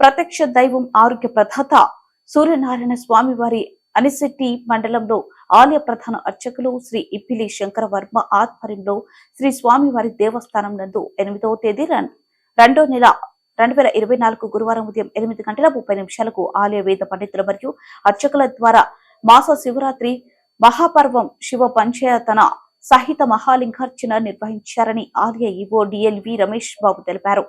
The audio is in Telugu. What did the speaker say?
ప్రత్యక్ష దైవం ఆరోగ్య ప్రదాత సూర్యనారాయణ స్వామి వారి అనిశెట్టి మండలంలో ఆలయ ప్రధాన అర్చకులు శ్రీ ఇప్పిలి శంకర వర్మ ఆధ్వర్యంలో శ్రీ స్వామివారి దేవస్థానం నందు 8వ తేదీ 2వ నెల 2024 గురువారం ఉదయం 8:30 ఆలయ వేద పండితులు మరియు అర్చకుల ద్వారా మాస శివరాత్రి మహాపర్వం శివ పంచాయతన సహిత మహాలింగార్చన నిర్వహించారని ఆలయ ఈవో డిఎల్వి రమేష్ బాబు తెలిపారు.